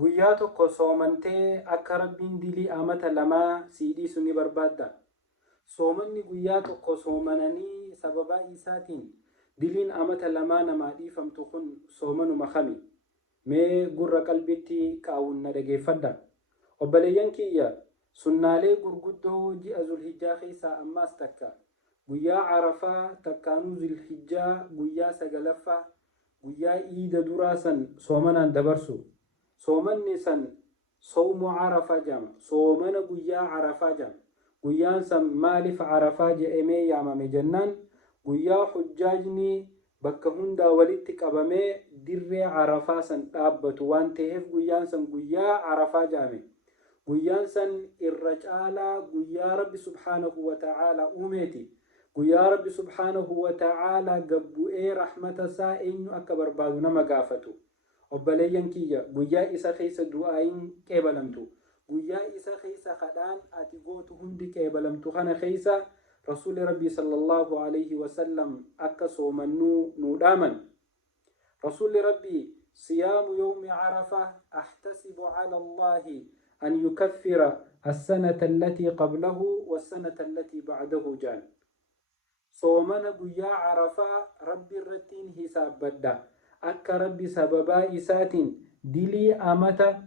guyyaa tokko soomantee akka rabbiin dilii amata lamaa sii dhiisu ni barbaadda? Soomanni guyyaa tokko soomananii sababaa isaatiin diliin amata lamaa namaa dhiifamtu kun soomanuma kami? Mee gurra qalbitti qaawun na dhageeffadha. Obboleeyyan kiyya, sunnaalee gurguddoo ji'a Zulhijjaa keessaa ammaas takka guyyaa Arafaa takkaanuu Zulhijjaa guyyaa 9ffaa guyyaa iida duraa san soomanaan dabarsu. Soomanni san sawmu Arafaa jedhama. Soomana guyyaa Arafaa jedhama. Guyyaan san maaliif Arafaa jedhamee yaamame jennaan, guyyaa hujjaajni bakka hundaa walitti qabamee dirree Arafaa san dhaabbatu waan ta'eef guyyaan san guyyaa Arafaa jedhame. Guyyaan san irra caalaa guyyaa Rabbi subhaanahu wa ta'aalaa uumeeti. Guyyaa Rabbi subhaanahu wa ta'aalaa gabbu'ee rahmata isaa eenyu akka barbaadu nama gaafatu. Obboleeyyan kiyya, guyyaa isa keessa du'aayin qeebalamtu, guyyaa isa keessa kadhaan ati gootu hundi qeebalamtu kana keessa Rasuuli Rabbi sallallahu alayhi wa sallam akka soomannuu nuu dhaaman. Rasuuli Rabbi siyaamu yawmi Arafaa ahtasibu ala Allahi an yukaffira السنة التي قبله والسنة التي بعده جان. soomana guyyaa Arafaa rabbi irrattiin hisaabbadha akka rabbi sababaa isaatiin dilii amata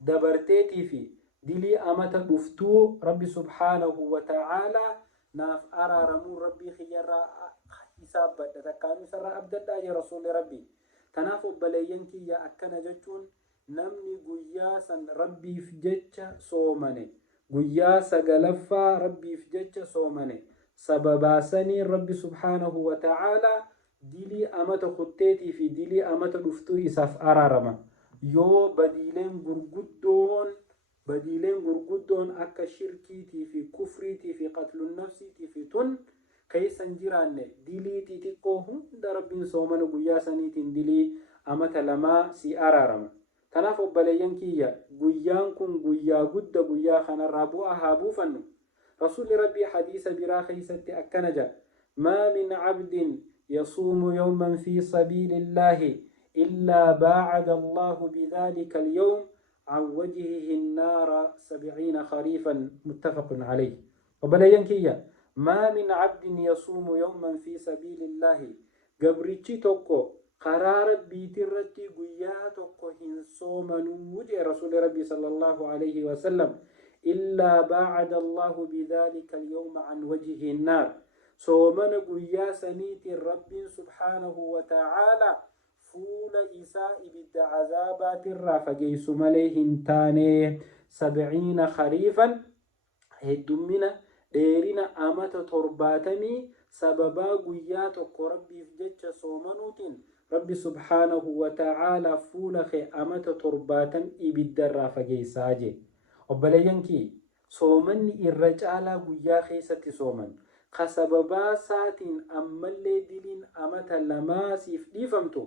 dabarteetii fi dilii amata dhuftuu rabbi subhaanahu wa ta'aalaa naaf araaramuu rabbii khiyyarraa hisaabbadha takkaanuu isarraa abdadhaa ya rasuuli rabbi. Tanaaf obboleeyyan kiyya akkana jechuun namni guyyaa san rabbiif jecha soomane, guyyaa 9ffaa rabbiif jecha soomane, sababaasanii rabbi subhaanahu wa ta'aalaa dilii amata kutteetii fi dilii amata dhuftuu isaaf araarama. Yoo badiileen gurguddoon akka shirkiitii fi kufriitii fi qatlun nafsiitii fi tun keessan jiraanne dilii xixiqqoo hunda rabbiin soomana guyyaa saniitiin dilii amata lamaa si araarama. Tanaaf obboleeyyan kiyya, guyyaan kun guyyaa gudda, guyyaa kanarraa bu'aa haa buufannu. رسول ربي حديث براخيسة أكنجا ما من عبد يصوم يوما في سبيل الله إلا باعد الله بذلك اليوم عن وجهه النار 70 خريفا متفق عليه. وبلين كيا ما من عبد يصوم يوما في سبيل الله قبرتي توكو قرار بيترتي قياتوكو هنصومن وجه رسول ربي صلى الله عليه وسلم إلا باعد الله بذلك اليوم عن وجه النار. صومن قيا سنيت الرب سبحانه وتعالى فول إساء بالعذابات الرافقي سمليهن تاني 70 خريفا هدومنا ديرنا أمت ترباتني سببا قياتك ربي فجج صومنوتين ربي سبحانه وتعالى فول خي أمت ترباتا إبدا الرافقي ساجي. obboleeyyan kiyya, soomanni irra caalaa guyyaa keessatti sooman ka sababaa isaatiin ammallee diliin amata lamaa siif dhiifamtu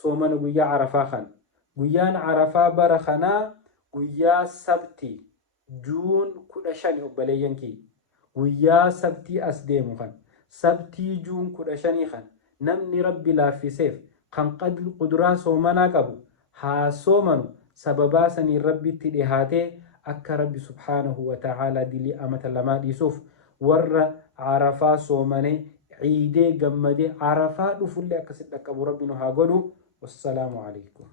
soomana guyyaa Arafaa kan. Guyyaan Arafaa bara kanaa guyyaa sabti Juun 15 obboleeyyan kiyya. Guyyaa sabtii as deemu kan sabtii Juun 15 kan namni rabbi laaffiseef kan quduraa soomanaa qabu haa soomanu. Sababaa sanii rabbitti dhihaatee akka rabbi subhaanahu wa ta'aalaa dilii amata lamaa dhiisuuf warra Arafaa soomane ciidee gammadee Arafaa dhufullee akkasitti dhaqqabu rabbi nu haa godhu. Wassalaamu alaikum.